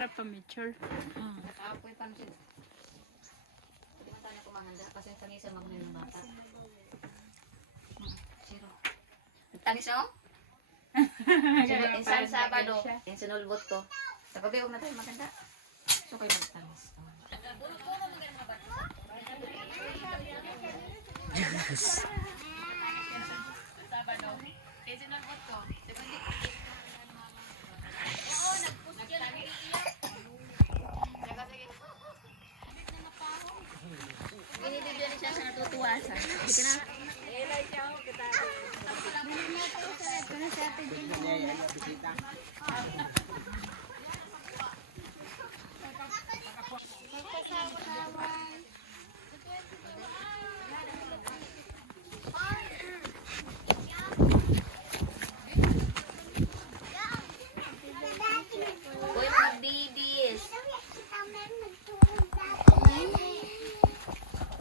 Pamitsure. Apoy pansit. Hindi man tayo kumahanda kasi tangisa magmay ng bata. Zero. Tangis ako? Insan Sabado, yung sinulbot ko. Sa gabi, huwag na tayo maganda. So kayo magtangis. Yes. Sabado, yung sinulbot ko. Oo, nagtangis iyak. Binibigyan siya sa natutuwasan. Hindi ka na. Elay siya ako. Kita. Uy, mga babies.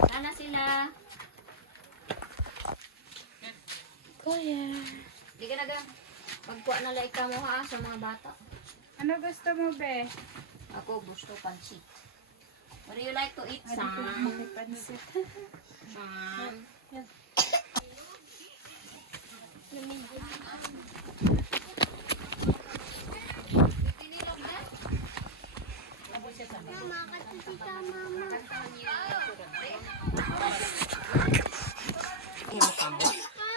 Sana sila. Kuya. Di ka naga. Pagkuha na like ka mo ha sa mga bata. Ano gusto mo, be? Ako gusto pansit. What do you like to eat, Sam? Pansit. Sam.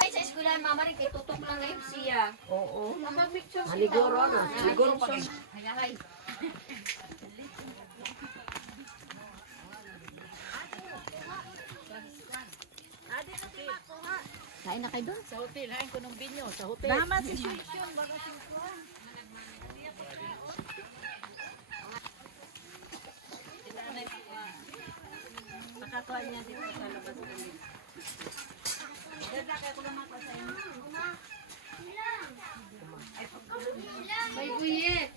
Ay, sa eskwelahan, mama rin, kay tutok lang ngayon siya. Oo. Mama, picture siya. Haliguro na. Haliguro pa rin. Hay. Kain na kayo doon? Sa hotel, hain ko ng binyo. Sa hotel. Dama si Shushin. Baga si Nakatuwa niya dito sa labas ko. May buyet.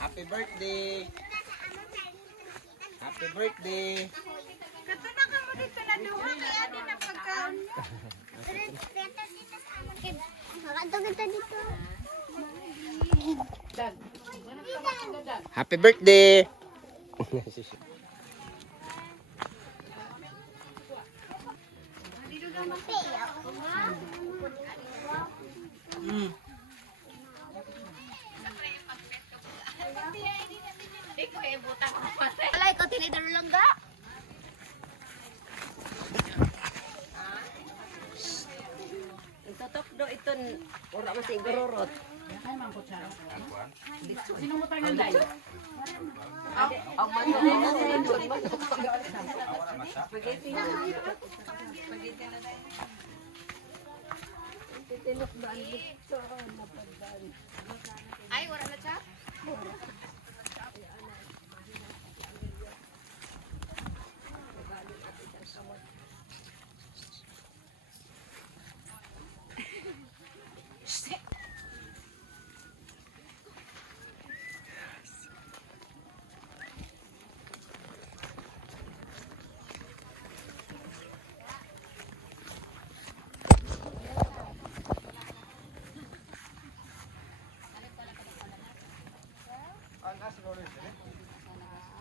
Happy birthday! Happy birthday! Katuna ka mo dito na duha kaya din ang pagkaon. Happy birthday! Alay ko, tinidor lang ga. Itutok do ito. Ura mo sa igororot. Sino mo tayo nanday? Ang manok. Spaghetti. Ay, wala na siya?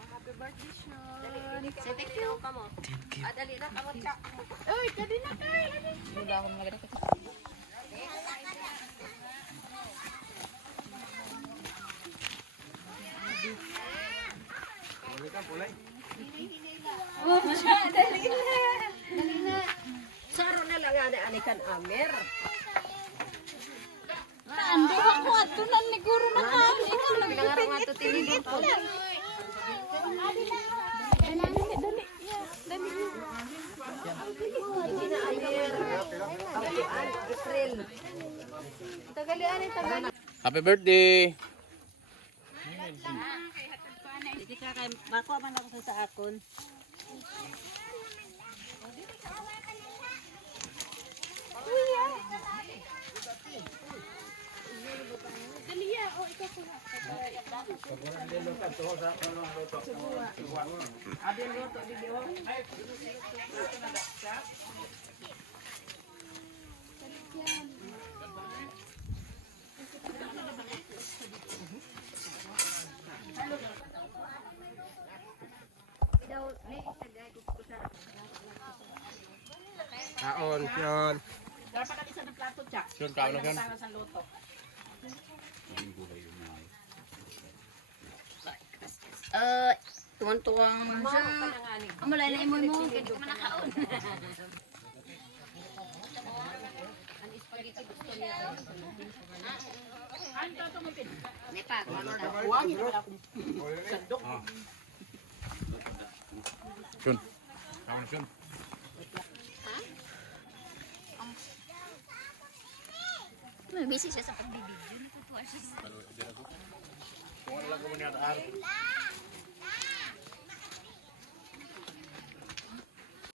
Happy birthday, Sean. Say thank you ka mo. Dali na, kamot ka. Uy, kadi na kayo. Wala akong maganda. Saro na lang ani kan Amer. Ando ako ato na niguro na kami. Ikaw Pinangaraw nga ito tinidor ko. April. Tagalian ay tagal. Happy birthday! Hindi ka kay bako man ako sa akon. Daliya, o ikaw po. Abin luto di biyo. Kaon, yun. Dapat ka isa ng plato, Chak. Yun, kaon na yun. Tangan sa luto. Tuwan-tuwang siya. Ang malay na imoy mo, kaya di ko manakaon. Ang spaghetti gusto niya. Ano to mo pin? May pa, Huwag ito pala akong sandok. Yun. Kaon, yun. busy siya sa pagbibidyo. Natutuwa siya. Kung ano lang ko niya,